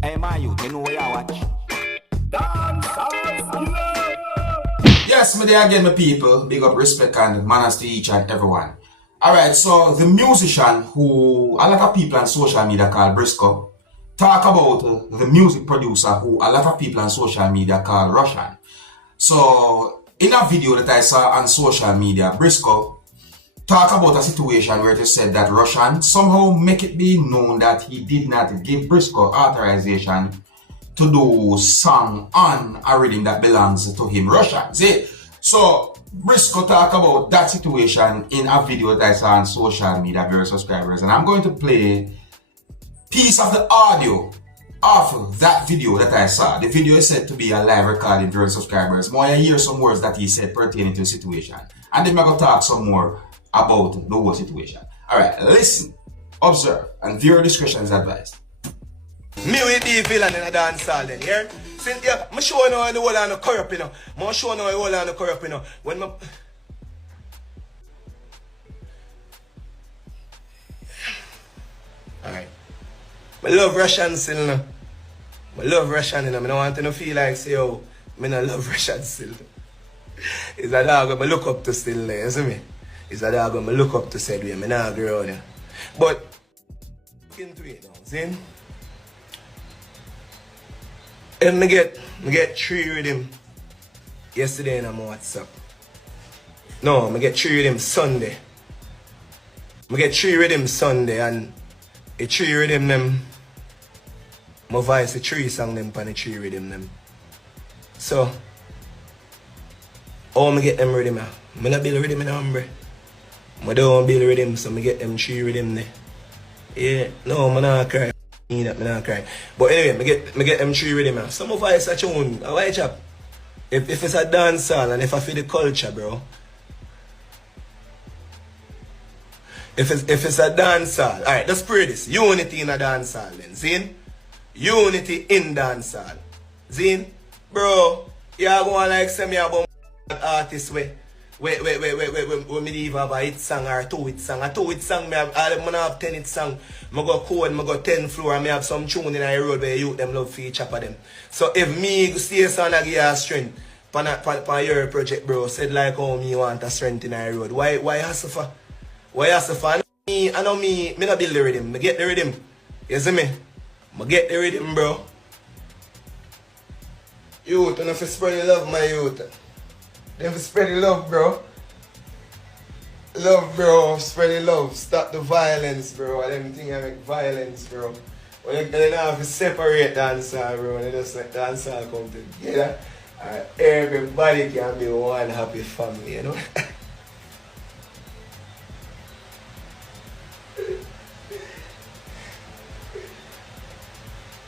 Hey, man, you know where you watch. Dancehall skilla. Yes, me there again, my people. Big up, respect, and manners to each and everyone. Alright, so the musician who a lot of people on social media call Briscoe talk about the music producer who a lot of people on social media call Russian. So, in a video that I saw on social media, Briscoe talk about a situation where it is said that Russian somehow make it be known that he did not give Briscoe authorization to do song on a rhythm that belongs to him, Russian. See? So, Briscoe talk about that situation in a video that I saw on social media, very subscribers, and I'm going to play piece of the audio of that video that I saw. The video is said to be a live recording, very subscribers. More I hear some words that he said pertaining to the situation, and then I'm going to talk some more about the whole situation. Alright, listen, observe, and viewer discretion is advised. Me with the villain in a dancehall then, yeah? Since yeah, I'm showing how the whole on the corrupt, you know. I'm showing how the whole on the corrupt, you know. When my... Alright. I love Russian still, you know. I love Russian, you know. I don't want to feel like, say, oh, I don't love Russian still. It's a dog I look up to still, you see me? It's a dog I look up to said way, I don't agree on you. But, into it now, see? And I get 3 rhythm yesterday on my WhatsApp. No, I get 3 rhythm Sunday. I get 3 rhythm Sunday, and the 3 rhythm them, my voice the 3 song them pan the 3 rhythm them. So, how I get them rhythm? I not build rhythm in a umbre. I don't build rhythm, so I get them 3 rhythm there. Yeah, no, I not cry. Me not cry. But anyway, I get them 3 rhythm. Some of us such a one. A white chap. If it's a dancehall and if I feel the culture, bro. If it's a dancehall, alright, let's pray this. Unity in a dancehall then. Zin? Unity in dancehall. Zin? Bro, you are going like say me about artist way. Wait, me leave have a hit song or a 2-hit song. A 2-hit song, me have 10-hit song. I go code, I go 10 floor, and I have some tune in the road where you them love for each of them. So if me stay on a gear strength, pan your project, bro, said like how me want a strength in the road. Why hustle for? Why hustle for? I know me not build the rhythm. I get the rhythm. You see me? I get the rhythm, bro. Youth, and if you spread the love, my youth. Then spread the love, bro. Love, bro. Spread the love. Stop the violence, bro. Them things I make violence, bro. When you don't have to separate dancehall, bro. When you just let dancehall come together, everybody can be one happy family, you know.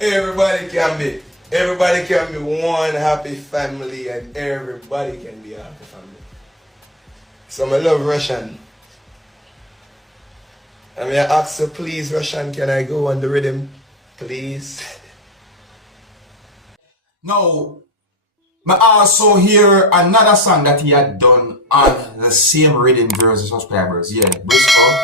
Everybody can be one happy family, and everybody can be a happy family. So I love Russian. And I ask you, please, Russian, can I go on the rhythm? Please. Now, I also hear another song that he had done on the same rhythm, viewers and subscribers. Yeah, Briscoe.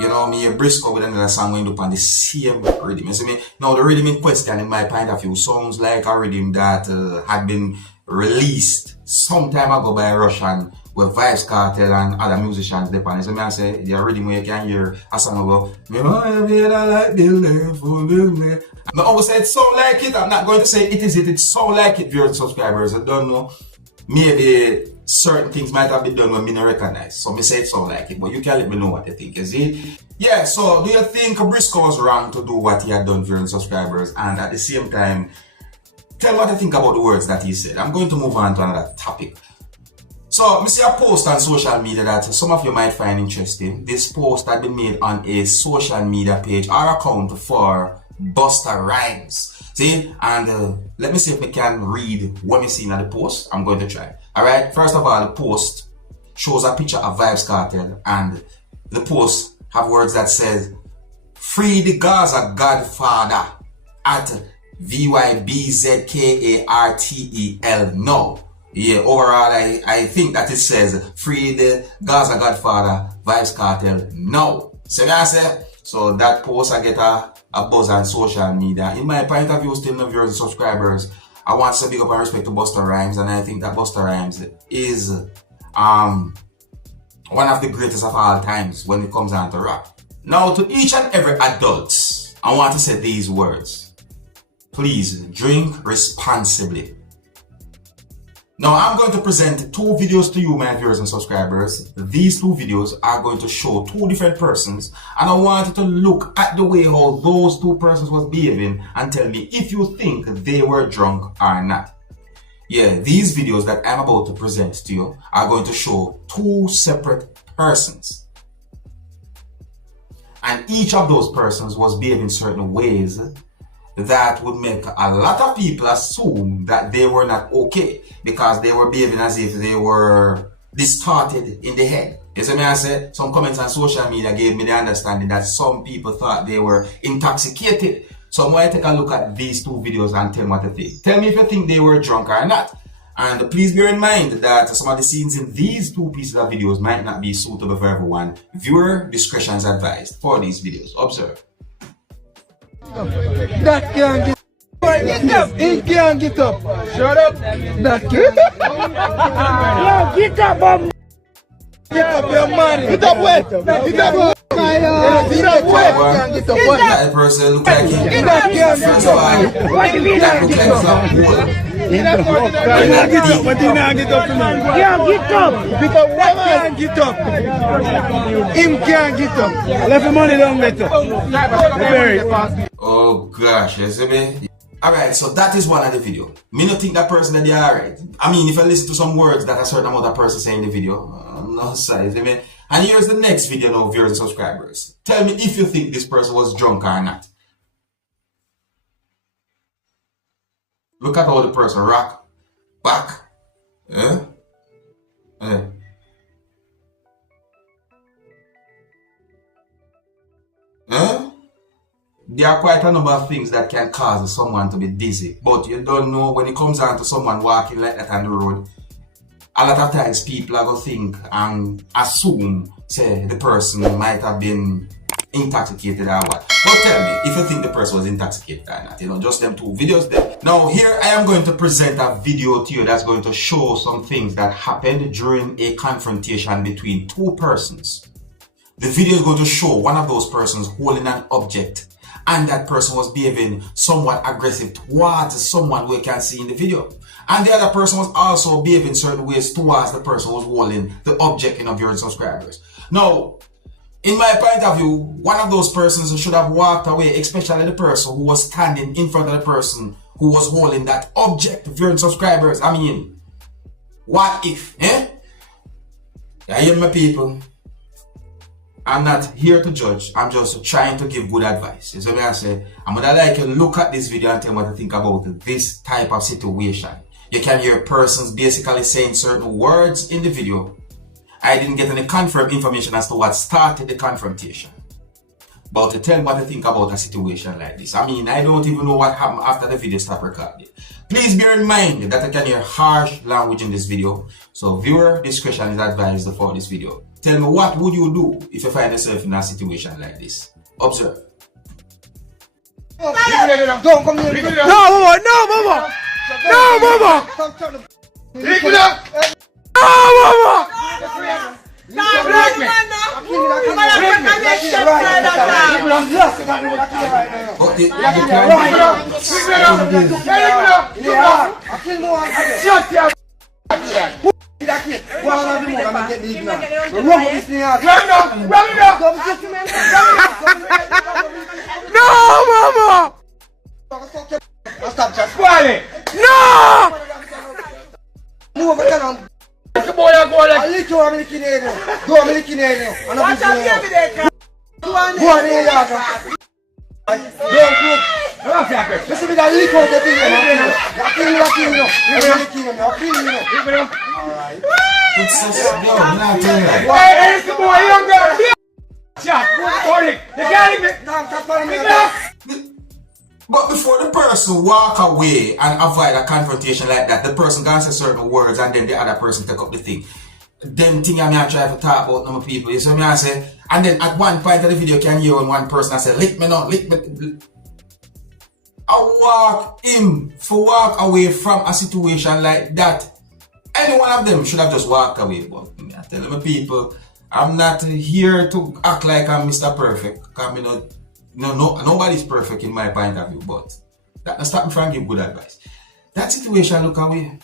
You know, me a Briscoe with another song going up on the same rhythm. You see me? Now, the rhythm in question, in my point of view, sounds like a rhythm that had been released some time ago by Russian with vybz, kartel, and other musicians. You see me? I say, the rhythm where you can hear a song about, I always say it sound like it. I'm not going to say it is it. It sound like it, viewers and subscribers. I don't know. Maybe certain things might have been done when me not recognize. So me say it sound like it, but you can let me know what you think, is it? Yeah, so do you think Briscoe was wrong to do what he had done for his subscribers, and at the same time tell what you think about the words that he said? I'm going to move on to another topic. So, I see a post on social media that some of you might find interesting. This post had been made on a social media page or account for Busta Rhymes. See, and let me see if we can read what we see in the post. I'm going to try. Alright, first of all, the post shows a picture of vybz, kartel, and the post have words that says, "Free the Gaza Godfather" at vybzkartel. No. Yeah, overall, I think that it says, "Free the Gaza Godfather, vybz, kartel." No. See what I say? So that post I get a a buzz on social media. In my point of view, still no viewers and subscribers, I want to big up and respect to Busta Rhymes, and I think that Busta Rhymes is one of the greatest of all times when it comes down to rap. Now, to each and every adult, I want to say these words. Please drink responsibly. Now, I'm going to present two videos to you, my viewers and subscribers. These two videos are going to show two different persons, and I want you to look at the way how those two persons was behaving and tell me if you think they were drunk or not. Yeah, these videos that I'm about to present to you are going to show two separate persons. And each of those persons was behaving certain ways that would make a lot of people assume that they were not okay because they were behaving as if they were distorted in the head. You see me I say? Some comments on social media gave me the understanding that some people thought they were intoxicated. So I'm going to take a look at these two videos and tell me what to think. Tell me if you think they were drunk or not. And please bear in mind that some of the scenes in these two pieces of videos might not be suitable for everyone. Viewer discretion is advised for these videos. Observe. That can't get up. He can't get up. Shut up. That can't. Yo, get up, Bob. Get up, you're mad. Get up, wait. Get up, wait. Get up, wait. Get up, wait. That person look like him. That can't get up. What do you mean that get up? He can't get up, but he can't get up. Can't get up. Because what can't get up? Him can't get up. Left the money down better. Oh gosh, you see me? Alright, so that is one of the video. Me not think that person that they are right. I mean, if I listen to some words that a certain amount of person say in the video, no sorry, see me? And here's the next video now, viewers and subscribers. Tell me if you think this person was drunk or not. Look at how the person rock back. Eh? Eh. Eh? There are quite a number of things that can cause someone to be dizzy, but you don't know when it comes down to someone walking like that on the road. A lot of times people are going to think and assume, say, the person might have been intoxicated or what. But tell me if you think the person was intoxicated or not. You know, just them two videos there. Now here I am going to present a video to you that's going to show some things that happened during a confrontation between two persons. The video is going to show one of those persons holding an object, and that person was behaving somewhat aggressive towards someone we can see in the video. And the other person was also behaving certain ways towards the person who was holding the object in of your subscribers. Now, in my point of view, one of those persons should have walked away, especially the person who was standing in front of the person who was holding that object of your subscribers. I mean, what if, eh? You hear my people? I'm not here to judge, I'm just trying to give good advice. You see what I say? I'm gonna like you look at this video and tell me what to think about this type of situation. You can hear persons basically saying certain words in the video. I didn't get any confirmed information as to what started the confrontation. But to tell me what to think about a situation like this. I mean, I don't even know what happened after the video stopped recording. Please bear in mind that I can hear harsh language in this video. So viewer discretion is advised for this video. Tell me, what would you do if you find yourself in a situation like this? Observe. Don't come here. No, Mama. No, Mama. No, Mama. Lick it up. No, Mama. No, Mama! Stop just squally! No! Move it down. The boy are going like... I'll let you have a kinero. Go have a kinero. I'm not going go on here, Yaga. Don't look. Listen, we got a lick out the thing. Alright. Hey, it's the boy, young girl. Chat, but before the person walk away and avoid a confrontation like that, the person can say certain words and then the other person take up the thing. Them thing I try to talk about number people. You see me I say, And then at one point of the video, you can hear one person say, lick me now, lick me. I walk him for walk away from a situation like that. Any one of them should have just walked away. But I tell my people, I'm not here to act like I'm Mr. Perfect. Because nobody's perfect in my point of view. But that doesn't stop me from giving good advice. That situation, look away.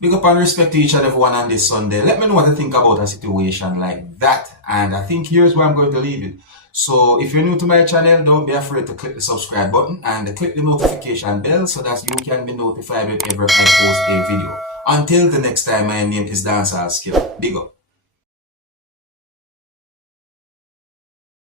Big up and respect to each and everyone on this Sunday. Let me know what you think about a situation like that. And I think here's where I'm going to leave it. So if you're new to my channel, don't be afraid to click the subscribe button and click the notification bell so that you can be notified whenever I post a video. Until the next time, my name is Dancehall Skilla. Big up.